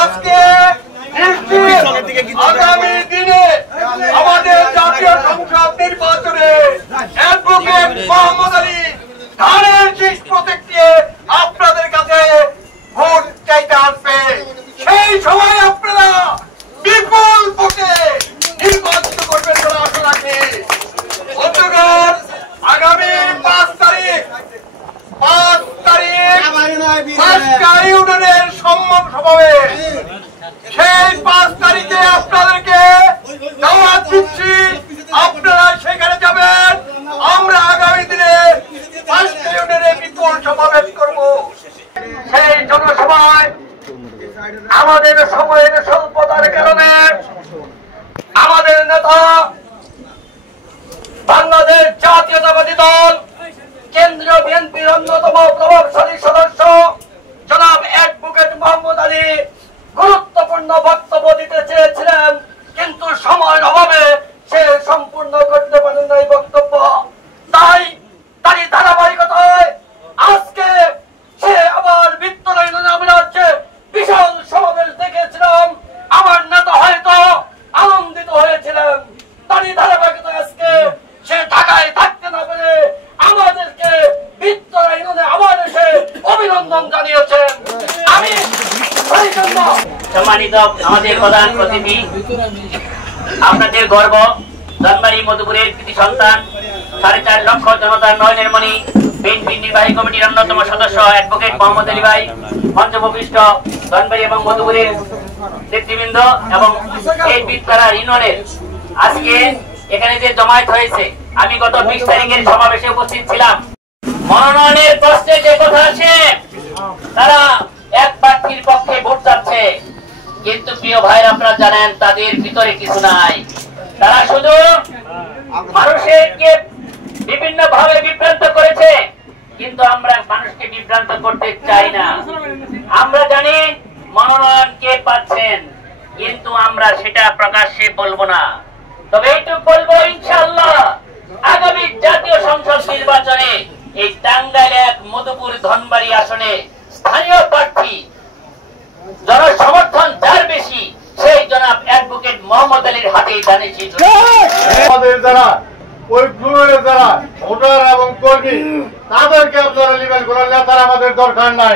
আজকে আগামী দিনে আমাদের জাতীয় সংসদ নির্বাচনে অ্যাডভোকেট মোহাম্মদ আলী ধানের শীষ প্রতীক দিয়ে আপনাদের কাছে ভোট চাইতে আসবে। সেই সময় আপনারা বিপুল ভোটে নির্বাচিত করবেন বলে আশা রাখি। বন্ধুগণ, আগামী 5 তারিখ ইউনিয়নের সম্মান সমাবেশ, সেই 5 তারিখে আপনাদেরকে দাওয়াত দিচ্ছি, আপনারা সেখানে যাবেন। আমরা আগামী দিনে 5 ইউনিয়নে বিপুল সমাবেশ করব। সেই জনসভায় আমাদের সময়ের স্বল্পতার কারণে আমাদের নেতা বাংলাদেশ জাতীয়তাবাদী দল কেন্দ্রীয় বিএনপির অন্যতম প্রভাবশালী সদস্য জনাব অ্যাডভোকেট মোহাম্মদ আলী গুরুত্বপূর্ণ বক্তব্য দিতে চেয়েছিলেন, কিন্তু সময়ের অভাবে সে সম্পূর্ণ করতে পারেন না এই বক্তব্য। তারই ধারাবাহিকতায় আজকে সে আবার ভিক্টোরিয়া ইউনিয়নে আমরা হচ্ছে বিশাল সমাবেশ দেখেছিলাম। আমার নেতা হয়তো আনন্দিত হয়েছিলেন। তারই ধারাবাহিকতায় আজকে সে ঢাকায় থাকতে না পেরে আমাদেরকে ভিক্টোরিয়া ইউনিয়নে আবার এসে অভিনন্দন জানিয়েছেন। আমি সম্মানিত আমাদের প্রধান অতিথি, আপনাদের গর্ব ধনবাড়ি মধুপুরের কৃতি সন্তান 4.5 লক্ষ জনতার নয়নের মণি বিএনপি নির্বাহী কমিটির অন্যতম সদস্য অ্যাডভোকেট মোহাম্মদ আলী ভাই, মঞ্চভূমিষ্ঠ ধনবাড়ি এবং মধুপুরের নেতৃবৃন্দ এবং এই বিদ্যালয় ইউনিয়নের আজকে এখানে যে জমায়েত হয়েছে, আমি গত 20 তারিখের সমাবেশে উপস্থিত ছিলাম। মনোনয়নের প্রশ্নে যে কথা আছে, তারা এক প্রার্থীর পক্ষে ভোট চাচ্ছে, কিন্তু প্রিয় ভাই আপনারা জানেন তাদের ভিতরে কিছু নাই। তারা শুধু মানুষকে বিভিন্ন ভাবে বিভ্রান্ত করেছে, কিন্তু আমরা মানুষকে বিভ্রান্ত করতে চাই না। আমরা জানি মনোনয়ন কে পাচ্ছেন, কিন্তু আমরা সেটা প্রকাশ্যে বলবো না। তবে এইটুকু বলবো, ইনশাআল্লাহ আগামী জাতীয় সংসদ নির্বাচনে এই টাঙ্গাইল 1 মধুপুর ধনবাড়ি আসনে স্থানীয় প্রার্থী জনসমর্থন যার বেশি, সেই জনাব অ্যাডভোকেট মোহাম্মদ আলীর হাতেই দানে শীষ। আমাদের যারা ওই ফ্লোরে যারা ভোটার এবং কর্মী, তাদেরকে আপনারা লিবেন, কোন নেতার আমাদের দরকার নাই।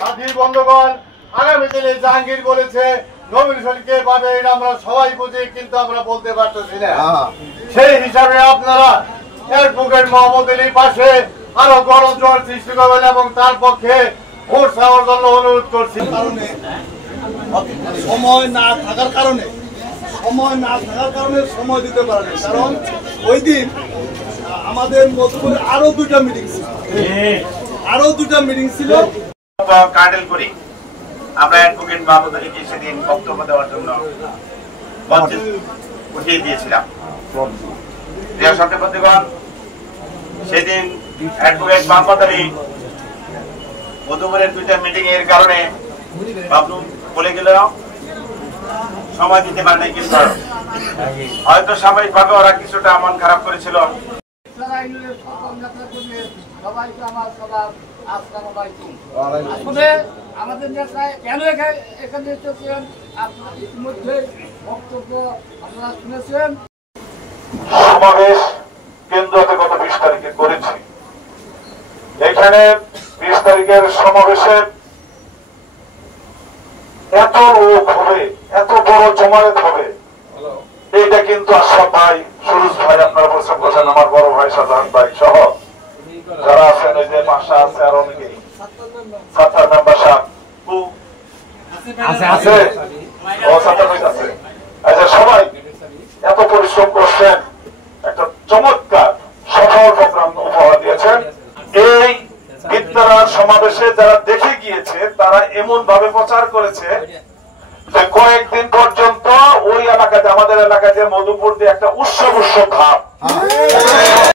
সাথী বন্ধুগণ, আগামী দিনে জাহাঙ্গীর বলেছে নমিনেশনকে পাবে, এটা আমরা সবাই বুঝি, কিন্তু আমরা বলতে পারতেছি না। সেই হিসাবে আপনারা অ্যাডভোকেট মোহাম্মদ আলীর পাশে আরো গণজোয়ার সৃষ্টি করবেন এবং তার পক্ষে ভোট চাওয়ার জন্য অনুরোধ করছি। সময় না থাকার কারণে সময় দিতে পারেন, কারণ ওই দিন আমাদের মধুপুরে আরো দুটা মিটিং ছিল। কার্ডেল করি আমরা অ্যাডভোকেট মোহাম্মদ আলীকে সেদিন বক্তব্য দেওয়ার জন্য মঞ্চে উঠিয়ে দিয়েছিলাম। প্রিয় সহকর্মীগণ, সেদিন অ্যাডভোকেট মোহাম্মদ আলী মধুপুরের 2টা মিটিং এর কারণে বাবলু বলে গেল সময় দিতে পারে নাই, কিন্তু হয়তো সাময়িকভাবে ওরা কিছুটা মন খারাপ করেছিল। আমাদের নেতা কেন এখানে এসেছেন আপনারা ইতিমধ্যে বক্তব্য আপনারা শুনেছেন। সমাবেশ কেন্দ্রতে গত 20 তারিখে করেছি। এখানে 20 তারিখের সমাবেশে এত লোক হবে, এত বড় জমায়েত হবে, এইটা কিন্তু আশরাফ ভাই, সুরজ ভাই আপনারা বলছেন, বলছেন আমার বড় ভাই সাধারণ ভাই সহ যারা আছেন, এই যে মাসা আছে আর অনেকেই 7 মেম্বার সাহেব আছে, আচ্ছা সবাই এত পরিশ্রম করছেন, একটা চমৎকার সফল প্রোগ্রাম উপহার দিয়েছেন। এই বিদ্যালয় সমাবেশে যারা দেখে গিয়েছে তারা এমন ভাবে প্রচার করেছে যে কয়েকদিন পর্যন্ত ওই এলাকাতে, আমাদের এলাকাতে মধুপুর দিয়ে একটা উৎসব ভাব